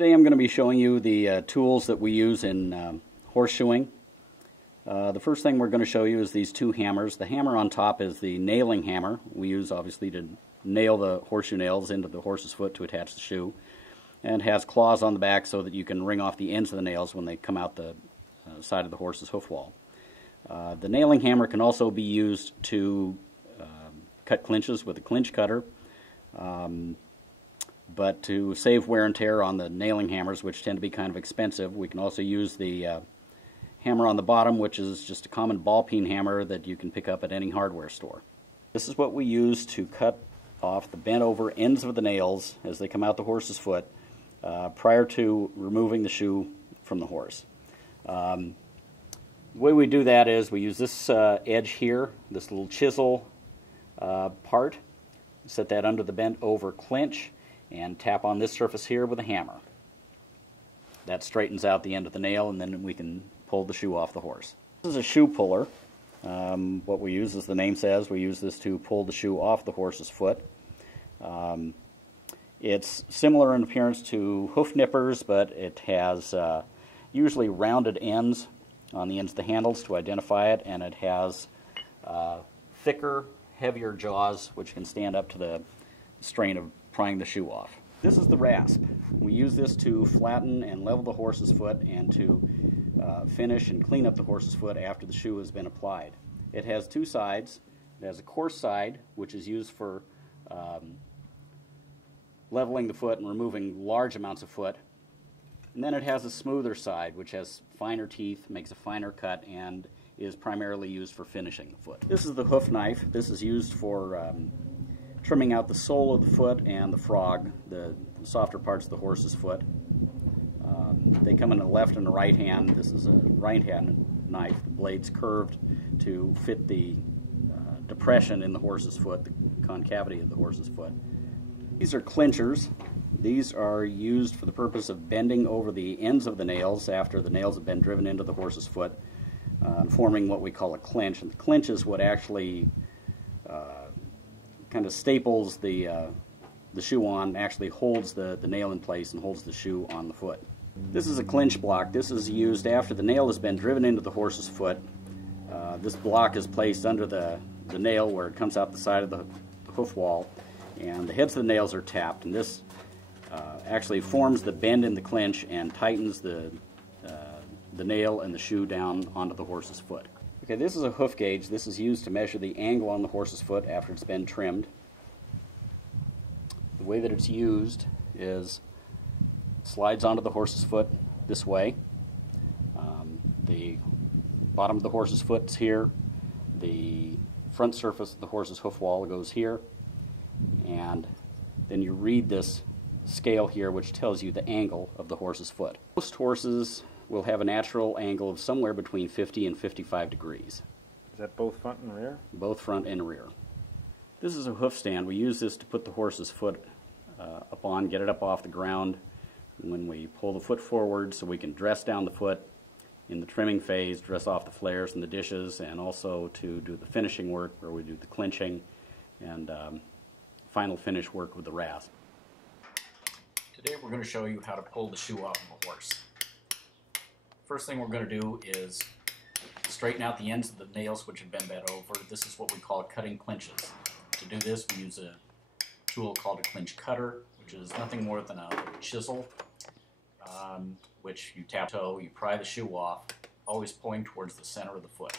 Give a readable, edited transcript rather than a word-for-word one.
Today I'm going to be showing you the tools that we use in horseshoeing. The first thing we're going to show you is these two hammers. The hammer on top is the nailing hammer. We use obviously to nail the horseshoe nails into the horse's foot to attach the shoe, and has claws on the back so that you can wring off the ends of the nails when they come out the side of the horse's hoof wall. The nailing hammer can also be used to cut clinches with a clinch cutter. But to save wear and tear on the nailing hammers, which tend to be kind of expensive, we can also use the hammer on the bottom, which is just a common ball peen hammer that you can pick up at any hardware store. This is what we use to cut off the bent over ends of the nails as they come out the horse's foot prior to removing the shoe from the horse. The way we do that is we use this edge here, this little chisel part, set that under the bent over clinch, and tap on this surface here with a hammer. That straightens out the end of the nail, and then we can pull the shoe off the horse. This is a shoe puller. What we use, as the name says, we use this to pull the shoe off the horse's foot. It's similar in appearance to hoof nippers, but it has usually rounded ends on the ends of the handles to identify it, and it has thicker, heavier jaws which can stand up to the strain of prying the shoe off. This is the rasp. We use this to flatten and level the horse's foot and to finish and clean up the horse's foot after the shoe has been applied. It has two sides. It has a coarse side, which is used for leveling the foot and removing large amounts of foot. And then it has a smoother side, which has finer teeth, makes a finer cut, and is primarily used for finishing the foot. This is the hoof knife. This is used for trimming out the sole of the foot and the frog, the softer parts of the horse's foot. They come in a left and a right hand. This is a right hand knife. The blade's curved to fit the depression in the horse's foot, the concavity of the horse's foot. These are clinchers. These are used for the purpose of bending over the ends of the nails after the nails have been driven into the horse's foot, forming what we call a clinch. And the clinch is what actually kind of staples the shoe on, actually holds the nail in place and holds the shoe on the foot. This is a clinch block. This is used after the nail has been driven into the horse's foot. This block is placed under the nail where it comes out the side of the hoof wall, and the heads of the nails are tapped, and this actually forms the bend in the clinch and tightens the nail and the shoe down onto the horse's foot. Okay, this is a hoof gauge. This is used to measure the angle on the horse's foot after it's been trimmed. The way that it's used is it slides onto the horse's foot this way. The bottom of the horse's foot's here. The front surface of the horse's hoof wall goes here. And then you read this scale here, which tells you the angle of the horse's foot. Most horses will have a natural angle of somewhere between 50 and 55 degrees. Is that both front and rear? Both front and rear. This is a hoof stand. We use this to put the horse's foot up on, get it up off the ground when we pull the foot forward, so we can dress down the foot in the trimming phase, dress off the flares and the dishes, and also to do the finishing work where we do the clinching and final finish work with the rasp. Today we're going to show you how to pull the shoe off of a horse. First thing we're going to do is straighten out the ends of the nails which have been bent over. This is what we call cutting clinches. To do this, we use a tool called a clinch cutter, which is nothing more than a chisel, which you tap toe, you pry the shoe off, always pulling towards the center of the foot.